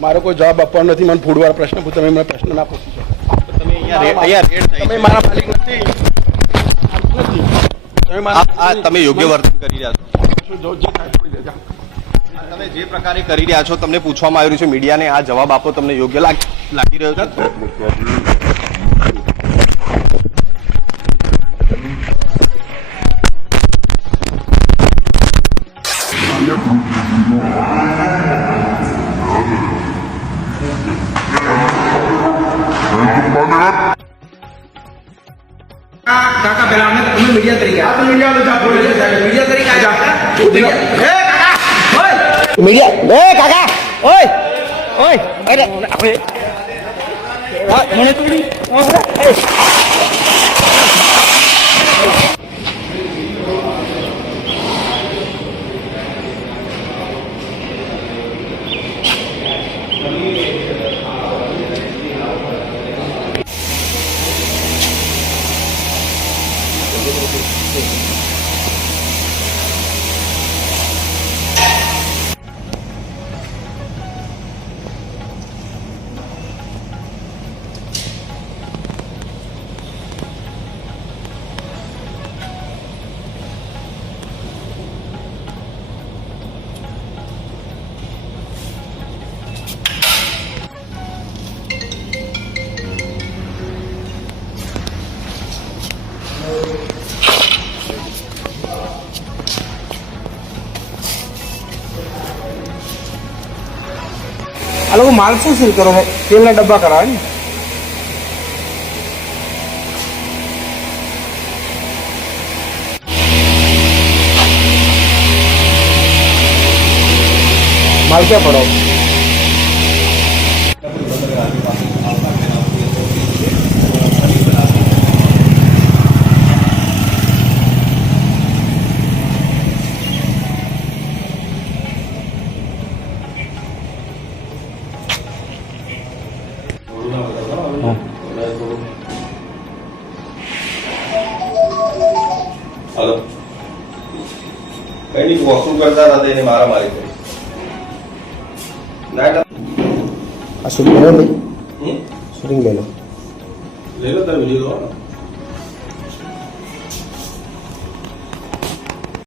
મારો કોઈ જવાબ આપવાનો નથી. મને ફૂડવાર પ્રશ્ન પૂછો, તમે મને પ્રશ્ન ના પૂછી શકો. તમે અહીંયા રેડ થઈ, તમે મારા માલિક નથી. તમે યોગ્ય વર્તન કરી રહ્યા છો. જે થાય છોડી દેજો. તમે જે પ્રકારે કરી રહ્યા છો, તમને પૂછવામાં આવી રહ્યું છે મીડિયાને, આ જવાબ આપો તમને યોગ્ય લાગી રહ્યો છે? કાકા પેલા અમે તમે મીડિયા તરીકે આ તો મીડિયા તરીકે આ મીડિયા એ કાકા ઓય ઓય અરે આપણે મને તો આ લોકો માલ શું સીલ કરો છે? તેલના ડબ્બા કરાવે ને. માલ ક્યાં પડો? હલો, કઈ નહીં, વોશરૂમ કરતા હતા એને મારા મારી કરી. આ શૂટિંગ લે લો, શૂટિંગ લે લો, લઈ લો, તારે વિડીયો લો.